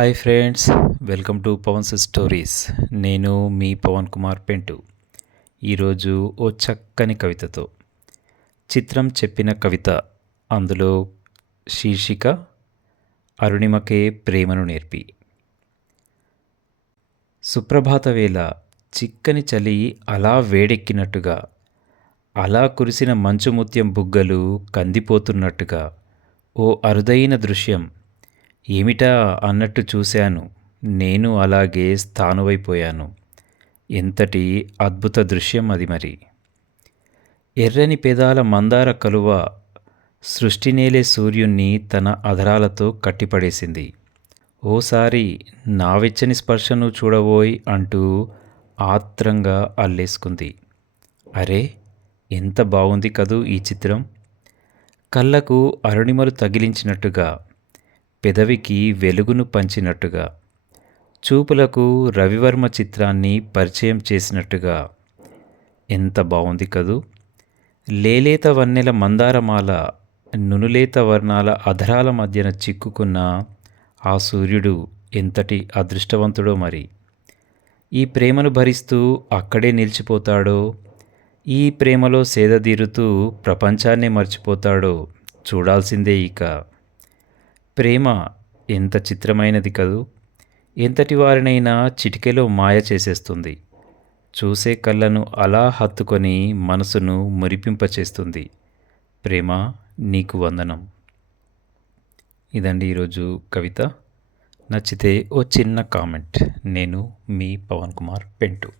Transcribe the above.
Hi friends, welcome to Pavan's stories. నేను మీ పవన్ కుమార్ పెంటు. ఈరోజు ఓ చక్కని కవితతో చిత్రం చెప్పిన కవిత. అందులో శీర్షిక అరుణిమకే ప్రేమను నేర్పి. సుప్రభాత వేళ చిక్కని చలి అలా వేడెక్కినట్టుగా, అలా కురిసిన మంచుముత్యం బుగ్గలు కందిపోతున్నట్టుగా ఓ అరుదైన దృశ్యం. ఏమిటా అన్నట్టు చూశాను. నేను అలాగే స్థానువైపోయాను. ఎంతటి అద్భుత దృశ్యం అది మరి! ఎర్రని పెదాల మందార కలువ సృష్టినేలే సూర్యుణ్ణి తన అధరాలతో కట్టిపడేసింది. ఓసారి నా వెచ్చని స్పర్శను చూడబోయ్ అంటూ ఆత్రంగా అల్లేసుకుంది. అరే, ఎంత బాగుంది కదూ ఈ చిత్రం! కళ్ళకు అరుణిమలు తగిలించినట్టుగా, పెదవికి వెలుగును పంచినట్టుగా, చూపులకు రవివర్మ చిత్రాన్ని పరిచయం చేసినట్టుగా ఎంత బాగుంది కదూ! లేలేత వన్నెల మందారమాల నునులేత వర్ణాల అధరాల మధ్యన చిక్కుకున్న ఆ సూర్యుడు ఎంతటి అదృష్టవంతుడో మరి! ఈ ప్రేమను భరిస్తూ అక్కడే నిలిచిపోతాడో, ఈ ప్రేమలో సేదతీరుతూ ప్రపంచాన్నే మర్చిపోతాడో చూడాల్సిందే ఇక. ప్రేమ ఎంత చిత్రమైనది కదూ! ఎంతటి వారినైనా చిటికెలో మాయ చేసేస్తుంది. చూసే కళ్ళను అలా హత్తుకొని మనసును మురిపింపచేస్తుంది. ప్రేమ, నీకు వందనం. ఇదండి ఈరోజు కవిత. నచ్చితే ఓ చిన్న కామెంట్. నేను మీ పవన్ కుమార్ పెంటు.